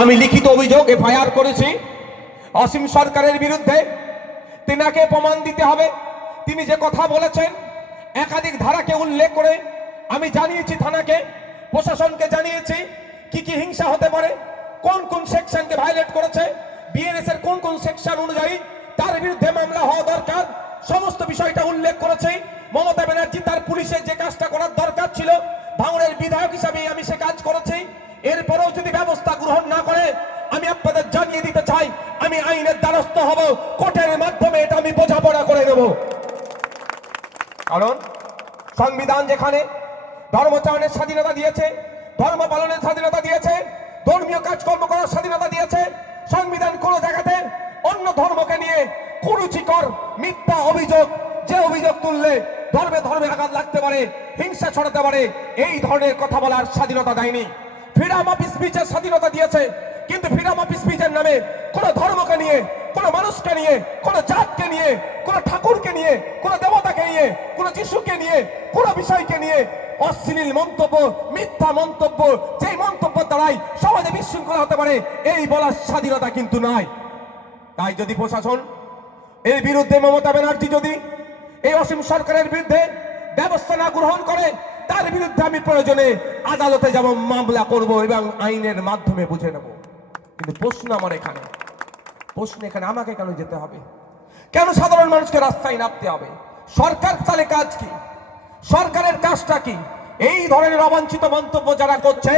আমি লিখিত অভিযোগ এফআইআর করেছি অসীম সরকারের বিরুদ্ধে। তিনাকে প্রমাণ দিতে হবে। তিনি যে কথা বলেছেন একাধিক ধারাকে উল্লেখ করে আমি জানিয়েছি, থানাকে প্রশাসনকে জানিয়েছি কি কি হিংসা হতে পারে, কোন কোন সেকশনকে ভায়োলেট করেছে, বিএনএস এর কোন কোন সেকশন অনুযায়ী তার বিরুদ্ধে মামলা হওয়া দরকার, সমস্ত বিষয়টা উল্লেখ করেছে। মমতা ব্যানার্জি তার পুলিশের যে কাজটা করার দরকার ছিল, ভাঙড়ের বিধায়ক হিসাবে আমি সে কাজ করেছি। এরপরেও যদি ব্যবস্থা গ্রহণ না করে আমি আপনাদের জানিয়ে দিতে চাই আমি আইনের দ্বারস্থ হব, কোর্টের মাধ্যমে এটা আমি বোঝাপড়া করে দেব। কারণ সংবিধান যেখানে ধর্মচারণের স্বাধীনতা দিয়েছে, ধর্ম পালনের স্বাধীনতা দিয়েছে, ধর্মীয় কাজকর্ম করার স্বাধীনতা দিয়েছে, সংবিধান কোন জায়গাতে অন্য ধর্মকে নিয়ে কুরুচিকর মিথ্যা অভিযোগ, যে অভিযোগ তুললে ধর্মে ধর্মে আঘাত লাগতে পারে, হিংসা ছড়াতে পারে, এই ধরনের কথা বলার স্বাধীনতা দেয়নি। ফ্রিডম অফ স্পিচের স্বাধীনতা দিয়েছে, কিন্তু ফ্রিডম অফ স্পিচের নামে কোন ধর্মকে নিয়ে, কোন মানুষকে নিয়ে, কোন জাতকে নিয়ে, কোন ঠাকুরকে নিয়ে, কোন দেবতাকে নিয়ে, কোন যিশুকে নিয়ে, কোন বিষয়কে নিয়ে অশ্লীল মন্তব্য, মিথ্যা মন্তব্য, যে মন্তব্য দ্বারাই সমাজে বিশৃঙ্খলা হতে পারে, এই বলার স্বাধীনতা কিন্তু নাই। তাই যদি প্রশাসন এর বিরুদ্ধে, মমতা ব্যানার্জি যদি এই অসীম সরকারের বিরুদ্ধে ব্যবস্থা না গ্রহণ করে, তার বিরুদ্ধে আমি প্রয়োজনে আদালতে যাব, মামলা করব এবং আইনের মাধ্যমে বুঝে নেব। কিন্তু প্রশ্ন আমার এখানে, আমাকে কেন যেতে হবে? কেন সাধারণ মানুষকে রাস্তায় নামতে হবে? সরকার তাহলে কাজ কি? সরকারের কাজটা কি? এই ধরনের অবাঞ্ছিত মন্তব্য যারা করছে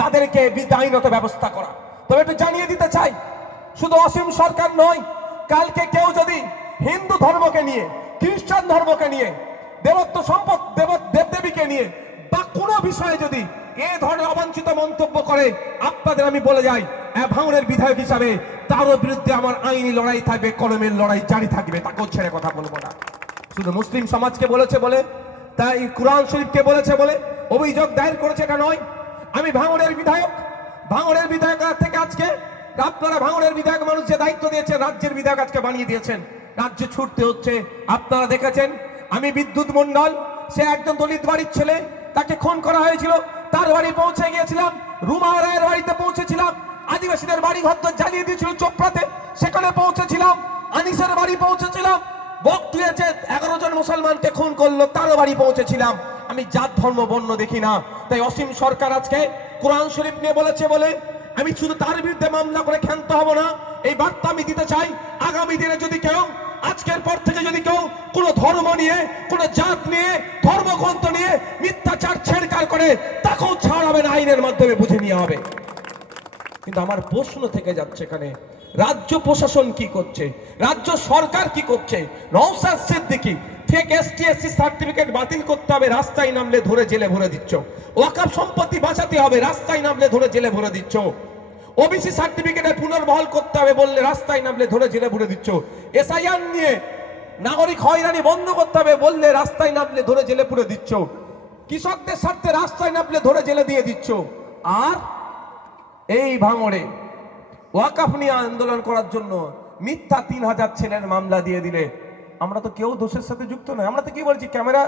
তাদেরকে আইনত ব্যবস্থা করা। তবে একটু জানিয়ে দিতে চাই, শুধু অসীম সরকার নয়, কালকে কেউ যদি হিন্দু ধর্মকে নিয়ে, খ্রিস্টান ধর্মকে নিয়ে, দেবত্ব সম্পদ, দেবদেবীকে নিয়ে বা কোনো বিষয়ে যদি এ ধরনের অবাঞ্ছিত মন্তব্য করে, আপনাদের আমি বলে যাই ভাঙড়ের বিধায়ক হিসাবে তারও বিরুদ্ধে আমার আইনি লড়াই থাকবে, কলমের লড়াই জারি থাকবে, তাকেও ছেড়ে কথা বলবো না। শুধু মুসলিম সমাজকে বলেছে বলে, তাই কুরআন শরীফকে বলেছে বলে অভিযোগ দায়ের করেছে এটা নয়। আমি ভাঙড়ের বিধায়ক, ভাঙড়ের বিধায়ক থেকে আজকে আপনারা ভাঙড়ের বিধায়ক মানুষ যে দায়িত্ব দিয়েছেন, রাজ্যের বিধায়ক আজকে বানিয়ে দিয়েছেন, রাজ্যে ছুটতে হচ্ছে। আপনারা দেখেছেন আমি বিদ্যুৎ মন্ডল, সে একজন দলিত বাড়ির ছেলে, তাকে খুন করা হয়েছিল, তার বাড়ি পৌঁছে গিয়েছিলাম, রুমা রায়ের বাড়িতে পৌঁছেছিলাম, আদিবাসীদের বাড়ি ঘর জ্বালিয়ে দিয়েছিল চোপড়াতে, সেখানে পৌঁছেছিলাম, আনিসের বাড়ি পৌঁছেছিলাম, বকটুয়েছে 11 জন মুসলমানকে খুন করলো, তারও বাড়ি পৌঁছেছিলাম। আমি জাত ধর্ম বর্ণ দেখি না। তাই অসীম সরকার আজকে কোরআন শরীফ নিয়ে বলেছে বলে আমি শুধু তার বিরুদ্ধে মামলা করে ক্ষান্ত হব না, এই বার্তা আমি দিতে চাই। আগামী দিনে যদি কেউ, আজকের পর থেকে যদি কেউ কোন ধর্ম নিয়ে, কোন জাত নিয়ে, ধর্মগ্রন্থ নিয়ে মিথ্যাচার ছেড়কার করে, তাকেও ছাড় হবে না, আইনের মাধ্যমে বুঝে নিয়ে হবে। কিন্তু আমার প্রশ্ন থেকে যাচ্ছে এখানে, রাজ্য প্রশাসন কি করছে, রাজ্য সরকার কি করছে? Naushad Siddiqui fake STSC certificate বাতিল করতে হবে, রাস্তায় নামলে ধরে জেলে ভরে দিচ্ছ। ওয়াকফ সম্পত্তি বাঁচাতে হবে, রাস্তায় নামলে ধরে জেলে ভরে দিচ্ছ। ওবিসি সার্টিফিকেটের পুনর্বহাল করতে হবে বললে রাস্তায় নামলে ধরে জেলে ভরে দিচ্ছ। এসআইআর নিয়ে নাগরিক হয়রানি বন্ধ করতে হবে বললে রাস্তায় নামলে ধরে জেলে পুরে দিচ্ছ। কৃষকদের স্বার্থে রাস্তায় নামলে ধরে জেলে দিয়ে দিচ্ছ। আর এই ভাঙড়ে ওয়াকফ নিয়ে আন্দোলন করার জন্য মিথ্যা 3000 ছেলের মামলা দিয়ে দিলে আমরা তো কেউ দোষের সাথে যুক্ত নয়। আমরা তো কি বলছি, ক্যামেরা